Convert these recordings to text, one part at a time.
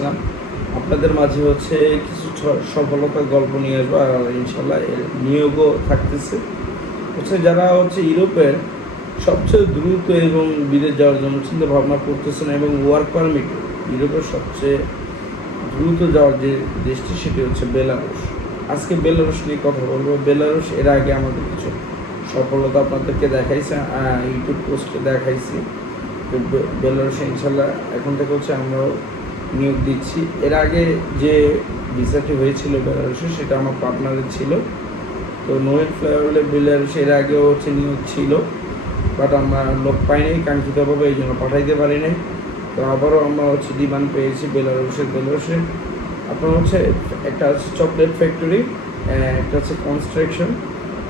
আসলাম। আপনাদের মাঝে হচ্ছে কিছু সফলতার গল্প নিয়ে আসবো, আর ইনশাল্লাহ এর নিয়োগও থাকতেছে। হচ্ছে যারা হচ্ছে ইউরোপের সবচেয়ে দ্রুত এবং বিদেশ যাওয়ার জন্য চিন্তা ভাবনা করতেছেন এবং ওয়ার্ক পারমিট ইউরোপের সবচেয়ে দ্রুত যাওয়ার যে দেশটি সেটি হচ্ছে বেলারুশ। আজকে বেলারুশ নিয়ে কথা বলবো। বেলারুশ এর আগে আমাদের কিছু সফলতা আপনাদেরকে দেখাইছে, ইউটিউব পোস্টে দেখাইছি। তো বেলারুশে ইনশাল্লাহ এখন থেকে হচ্ছে আমরাও নিয়োগ দিচ্ছি। এর আগে যে ভিসাটি হয়েছিল বেলারুশে সেটা আমার পার্টনারের ছিল। তো নোয়েল ফ্লাইওভারে বেলারুশে এর আগেও হচ্ছে নিয়োগ ছিল, বাট আমরা লোক পাইনি কাঙ্ক্ষিতভাবে, এই জন্য পাঠাইতে পারি নাই। তো আবারও আমরা হচ্ছে ডিমান্ড পেয়েছি বেলারুশে আপনার হচ্ছে একটা হচ্ছে চকলেট ফ্যাক্টরি, একটা হচ্ছে কনস্ট্রাকশন,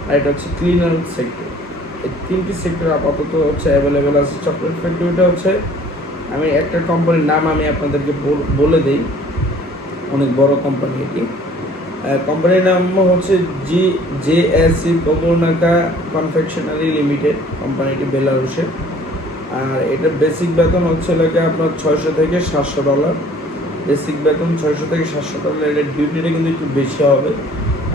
আর এটা হচ্ছে ক্লিনার সেক্টর। এই তিনটি সেক্টর আপাতত হচ্ছে অ্যাভেলেবেল আছে। চকলেট ফ্যাক্টরিটা হচ্ছে আমি একটা কোম্পানির নাম আমি আপনাদেরকে বলে দিই, অনেক বড় কোম্পানি এটি। কোম্পানির নাম হচ্ছে JSC পবনাকা কনফেকশনারি লিমিটেড, কোম্পানিটি বেলারুশে। আর এটা বেসিক বেতন হচ্ছে লাগে আপনার $600 থেকে $700। বেসিক বেতন $600 থেকে $700। এটার ডিউটিটা কিন্তু একটু বেশি হবে।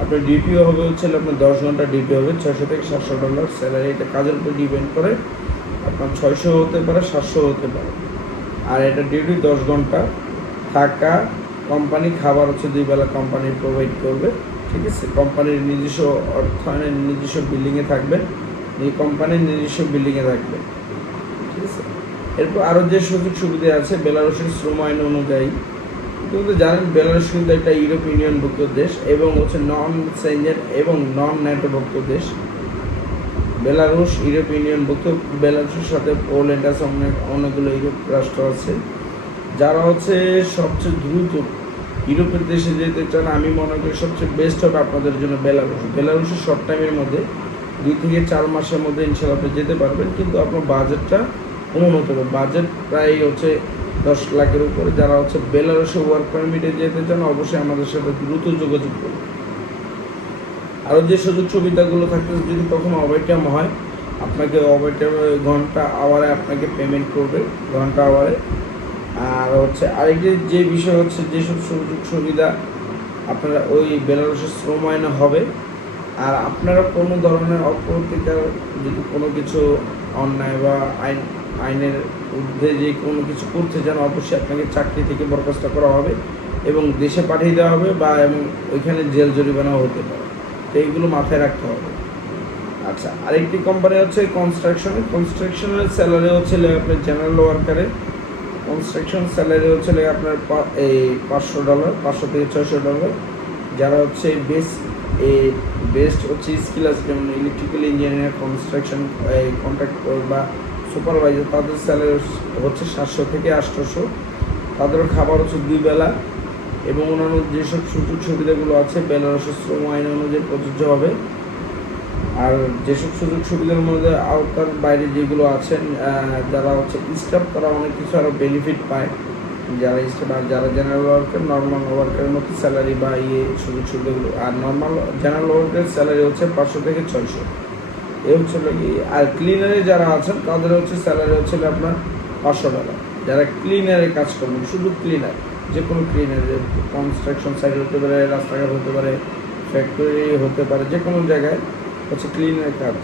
আপনার ডিউটিও হবে হচ্ছে আপনার 10 ঘন্টা ডিউটি হবে, $600 থেকে $700 স্যালারি। এটা কাজের উপর ডিপেন্ড করে, আপনার 600 হতে পারে, 700 হতে পারে। আর এটা ডিউটি 10 ঘন্টা। থাকা, কোম্পানি খাবার হচ্ছে 2 বেলা কোম্পানি প্রোভাইড করবে, ঠিক আছে। কোম্পানির নিজস্ব অর্থায়নের নিজস্ব বিল্ডিংয়ে থাকবে, এই কোম্পানির নিজস্ব বিল্ডিংয়ে থাকবে, ঠিক আছে। এরপর আরও যে সুযোগ সুবিধা আছে বেলারুশের শ্রম আইন অনুযায়ী, কিন্তু জানেন বেলারুশ কিন্তু একটা ইউরোপ ইউনিয়নভুক্ত দেশ এবং হচ্ছে নন সেনজেন এবং নন ন্যাটোভুক্ত দেশ। বেলারুশ ইউরোপ ইউনিয়নভুক্ত। বেলারুশের সাথে পোল্যান্ড আছে, অনেকগুলো ইউরোপ রাষ্ট্র আছে। যারা হচ্ছে সবচেয়ে দ্রুত ইউরোপের দেশে যেতে চান, আমি মনে করি সবচেয়ে বেস্ট হবে আপনাদের জন্য বেলারুশের শর্ট টাইমের মধ্যে 2 থেকে 4 মাসের মধ্যে ইনশাল্লাহ আপনি যেতে পারবেন, কিন্তু আপনার বাজেটটা অনুন্নত হবে। বাজেট প্রায় হচ্ছে 10 লাখের উপরে। যারা হচ্ছে বেলারুশে ওয়ার্ক পারমিটে যেতে চান অবশ্যই আমাদের সাথে দ্রুত যোগাযোগ করুন। আরও যে সুযোগ সুবিধাগুলো থাকতে, যদি কখনো ওভারটাইম হয় আপনাকে ওভারটাইম ঘন্টা আওয়ারে আপনাকে পেমেন্ট করবে, ঘন্টা আওয়ারে। আর হচ্ছে আরেকটি যে বিষয় হচ্ছে যেসব সুযোগ সুবিধা আপনারা ওই বেলারুশের শ্রম আইনে হবে। আর আপনারা কোনো ধরনের অপ্রতিকার যদি কোনো কিছু অন্যায় বা আইনের ঊর্ধ্বে যে কোনো কিছু করতে চান অবশ্যই আপনাকে চাকরি থেকে বরখাস্ত করা হবে এবং দেশে পাঠিয়ে দেওয়া হবে, বা এবং ওইখানে জেল জরিমানাও হতে পারে। তো এইগুলো মাথায় রাখতে হবে। আচ্ছা, আরেকটি কোম্পানি হচ্ছে কনস্ট্রাকশনের স্যালারি হচ্ছে আপনার জেনারেল ওয়ার্কারের কনস্ট্রাকশন স্যালারি হচ্ছে আপনার এই $500, $500 থেকে $600। যারা হচ্ছে বেস্ট হচ্ছে স্কিল আছে, যেমন ইলেকট্রিক্যাল ইঞ্জিনিয়ার, কনস্ট্রাকশন কন্ট্রাক্টর বা সুপারভাইজার, তাদের স্যালারি হচ্ছে $700 থেকে $800। তাদেরও খাবার হচ্ছে 2 বেলা এবং অন্যান্য যেসব সুযোগ সুবিধাগুলো আছে বেলারুশের শ্রম আইন অনুযায়ী প্রযোজ্য হবে। আর যেসব সুযোগ সুবিধার মধ্যে আওতার বাইরে যেগুলো আছেন, যারা হচ্ছে স্টাফ তারা অনেক কিছু আরও বেনিফিট পায়। যারা স্টাফ আর যারা জেনারেল ওয়ার্কার নর্মাল ওয়ার্কারের মতো স্যালারি বা সুযোগ সুবিধাগুলো। আর নর্মাল জেনারেল ওয়ার্কারের স্যালারি হচ্ছে $500 থেকে $600, এ হচ্ছে কি। আর ক্লিনারে যারা আছেন তাদের হচ্ছে স্যালারি হচ্ছে আপনার $500। যারা ক্লিনারে কাজ করবেন, শুধু ক্লিনার, যে কোনো ক্লিনারে, কনস্ট্রাকশন সাইট হতে পারে, রাস্তাঘাট হতে পারে, ফ্যাক্টরি হতে পারে, যে কোনো জায়গায় হচ্ছে ক্লিনের কাজ।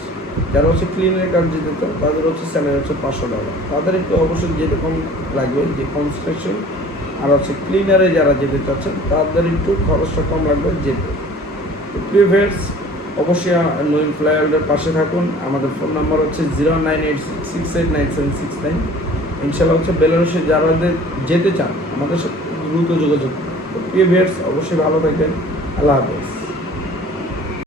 যারা হচ্ছে ক্লিনের কাজ যেতে চান তাদের হচ্ছে স্যালারি হচ্ছে $500। তাদের একটু অবশ্যই যেতে কম লাগবে, যে কনস্ট্রাকশন আর হচ্ছে ক্লিনারে যারা যেতে চাচ্ছেন তাদের একটু খরচটা কম লাগবে যেতে। প্রিয় ভিউয়ার্স, অবশ্যই নোয়েল ফ্লাইওভারের পাশে থাকুন। আমাদের ফোন নাম্বার হচ্ছে 09866896769। ইনশাল্লাহ হচ্ছে বেলারুশে যারা যেতে চান আমাদের সাথে দ্রুত যোগাযোগ করুন। প্রিয় ভিউয়ার্স, অবশ্যই ভালো থাকবেন। আল্লাহ হাফেজ।